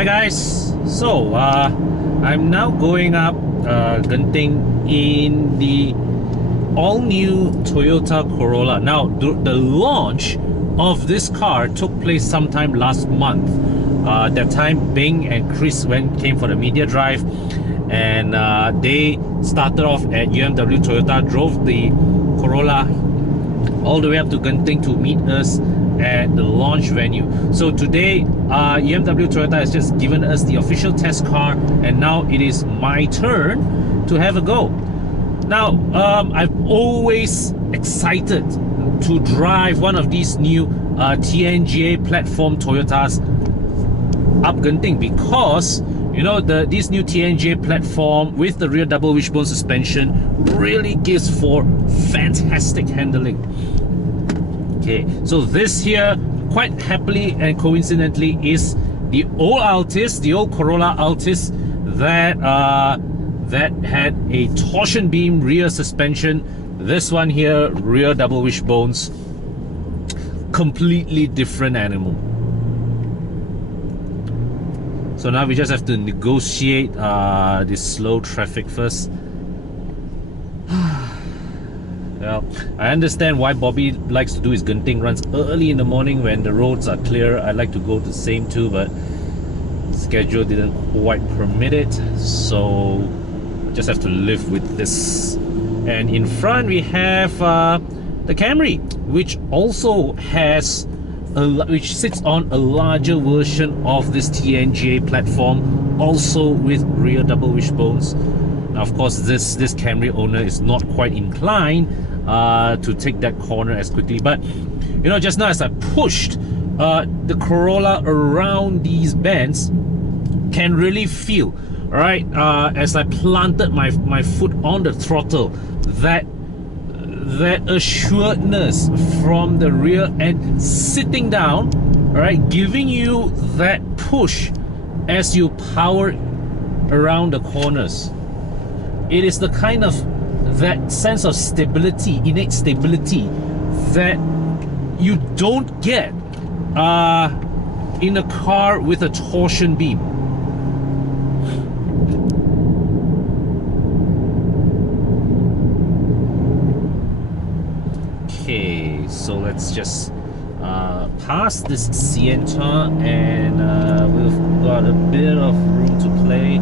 Hi guys, so I'm now going up Genting in the all-new Toyota Corolla. Now the launch of this car took place sometime last month. That time Bing and Chris came for the media drive, and they started off at UMW Toyota, drove the Corolla all the way up to Genting to meet us at the launch venue. So today UMW Toyota has just given us the official test car, and now it is my turn to have a go. Now I'm always excited to drive one of these new TNGA platform Toyotas up Genting, because you know this new TNGA platform with the rear double wishbone suspension really gives for fantastic handling. Okay, so this here, quite happily and coincidentally, is the old Altis, the old Corolla Altis that had a torsion beam rear suspension. This one here, rear double wishbones, completely different animal. So now we just have to negotiate this slow traffic first. Well, I understand why Bobby likes to do his Genting runs early in the morning when the roads are clear. I like to go the same too, but schedule didn't quite permit it, so I just have to live with this. And in front we have the Camry, which also has which sits on a larger version of this TNGA platform, also with rear double wishbones. Now, of course, this Camry owner is not quite inclined to take that corner as quickly, but you know, just now as I pushed the Corolla around these bends, can really feel, right, as I planted my foot on the throttle, that assuredness from the rear end sitting down, right, giving you that push as you power around the corners. It is the kind of that sense of stability, innate stability, that you don't get in a car with a torsion beam. Okay, so let's just pass this Sienta, and we've got a bit of room to play.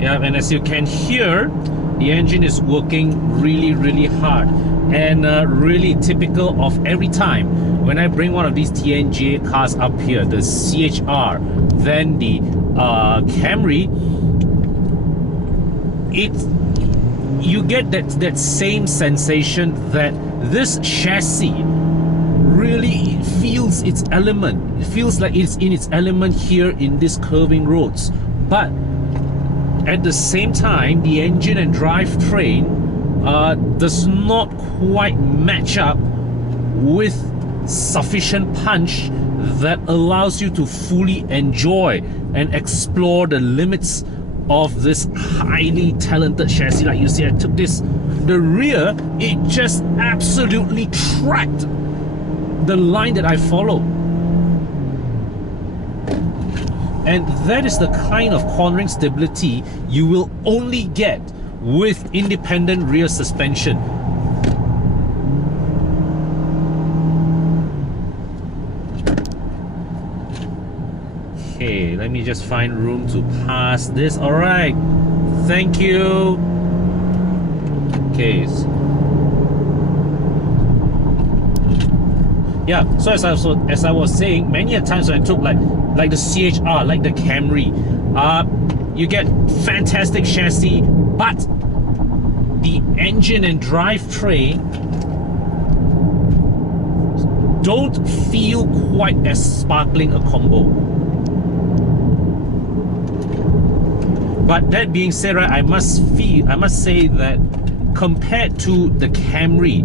Yeah, and as you can hear, the engine is working really hard, and really typical of every time when I bring one of these TNGA cars up here, the CHR, then the Camry, you get that same sensation that this chassis really feels its element. It feels like it's in its element here in these curving roads, but at the same time, the engine and drivetrain does not quite match up with sufficient punch that allows you to fully enjoy and explore the limits of this highly talented chassis. Like you see, I took this, the rear, it just absolutely tracked the line that I follow. And that is the kind of cornering stability you will only get with independent rear suspension. Okay, let me just find room to pass this. All right, thank you. Okay. Yeah, so as I was saying, many a times when I took like the CHR, like the Camry, you get fantastic chassis, but the engine and drivetrain don't feel quite as sparkling a combo. But that being said, right, I must say that compared to the Camry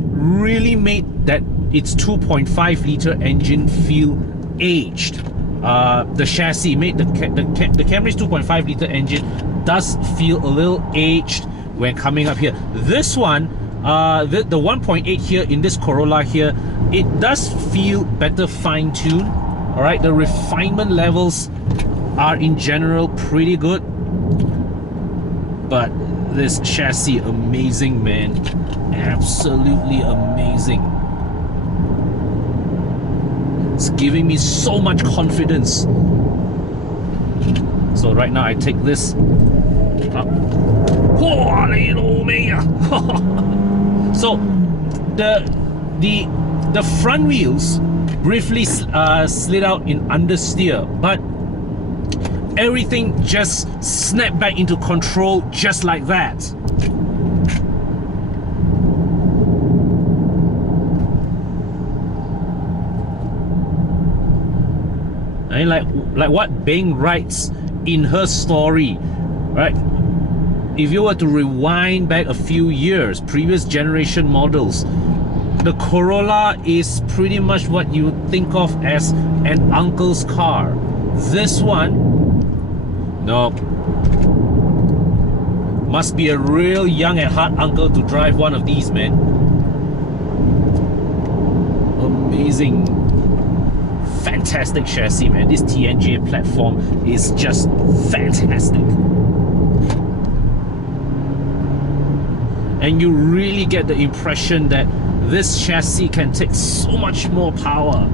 really made that its 2.5 liter engine feel aged. The chassis made the Camry's 2.5 liter engine does feel a little aged when coming up here. This one, the 1.8 here in this Corolla here, it does feel better fine-tuned. All right, the refinement levels are in general pretty good, but this chassis, amazing, man. Absolutely amazing. It's giving me so much confidence. So right now I take this up. So the front wheels briefly slid out in understeer, but everything just snapped back into control just like that. And like what Bing writes in her story, right? If you were to rewind back a few years, previous generation models, the Corolla is pretty much what you would think of as an uncle's car. This one, no, must be a real young at heart uncle to drive one of these, man. Amazing. Fantastic chassis, man. This TNGA platform is just fantastic. And you really get the impression that this chassis can take so much more power.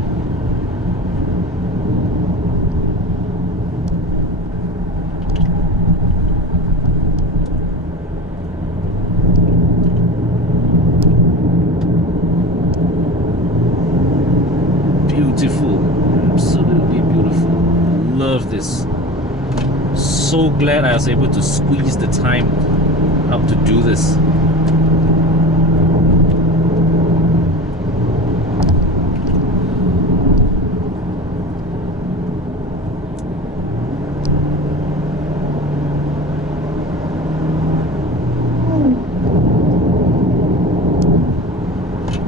Beautiful, absolutely beautiful. Love this. So glad I was able to squeeze the time out to do this.